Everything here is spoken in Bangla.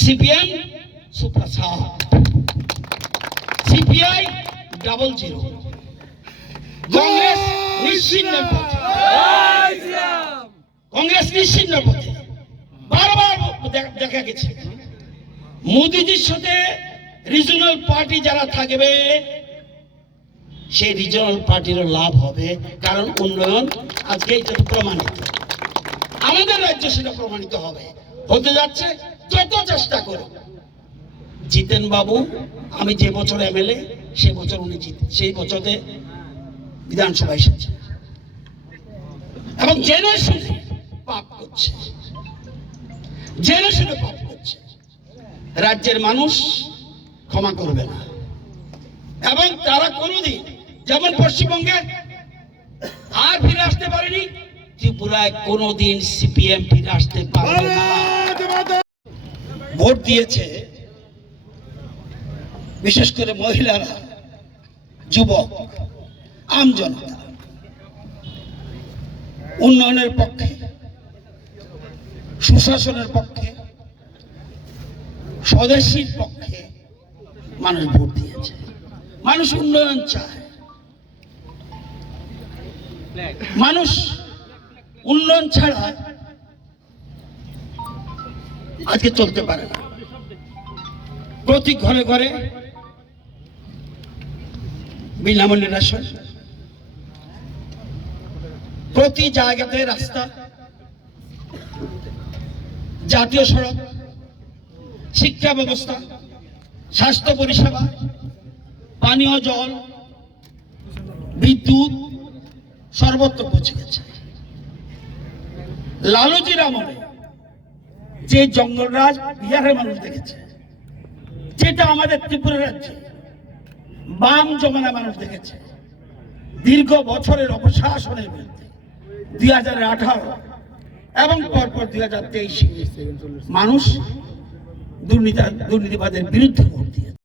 সিপিএম সুপার সাত সিপিআই ডাবল জিরো কংগ্রেস নিশ্চিন্ন কংগ্রেস নিশ্চিন্ন পথে বারবার দেখা গেছে। মোদিজির সাথে রিজনাল পার্টি যারা থাকবে, সেই রিজনাল পার্টিরও লাভ হবে, কারণ উন্নয়ন আজকে এটা প্রমাণিত। আমাদের রাজ্য সেটা প্রমাণিত হবে। হতে যাচ্ছে যত চেষ্টা করো। জিতেন বাবু, আমি যে বছর এমএলএ, সে বছর উনি জিত, সেই বছরে বিধানসভা এসেছে। এবং জেনে শুনে পাপ করছে। জেনে শুনে পাপ করছে। রাজ্যের মানুষ ক্ষমা করবে না। এবং তারা কোনোদিন, যেমন পশ্চিমবঙ্গে, আর ফিরে আসতে পারেনি, ত্রিপুরায় কোনোদিন সিপিএম ফিরে আসতে পারবে না। ভোট দিয়েছে, বিশেষ করে মহিলারা যুবক, আম জনতা। উন্নয়নের পক্ষে, সুশাসনের পক্ষে, স্বদেশীর পক্ষে মানুষ ভোট দিয়েছে। মানুষ উন্নয়ন চায়। মানুষ উন্নয়ন ছাড়া আজকে চলতে পারে না। প্রতি ঘরে ঘরে বিনামূল্যে রেশন। প্রতি জায়গাতে রাস্তা। জাতীয় সড়ক। শিক্ষা ব্যবস্থা। স্বাস্থ্য পরিষেবা। পানীয় জল। বিদ্যুৎ। সর্বত্র পৌঁছে গেছে। লালুজির আমলে যে জঙ্গলরাজ বিহারের মানুষ দেখেছে, যেটা আমাদের ত্রিপুরা রাজ্যে বাম জমানা মানুষ দেখেছে, দীর্ঘ বছরের অপশাসনের বিরুদ্ধে দুই হাজার আঠারো এবং পরপর দুই হাজার তেইশে মানুষ দুর্নীতি দুর্নীতিবাদের বিরুদ্ধে ভোট দিয়েছে।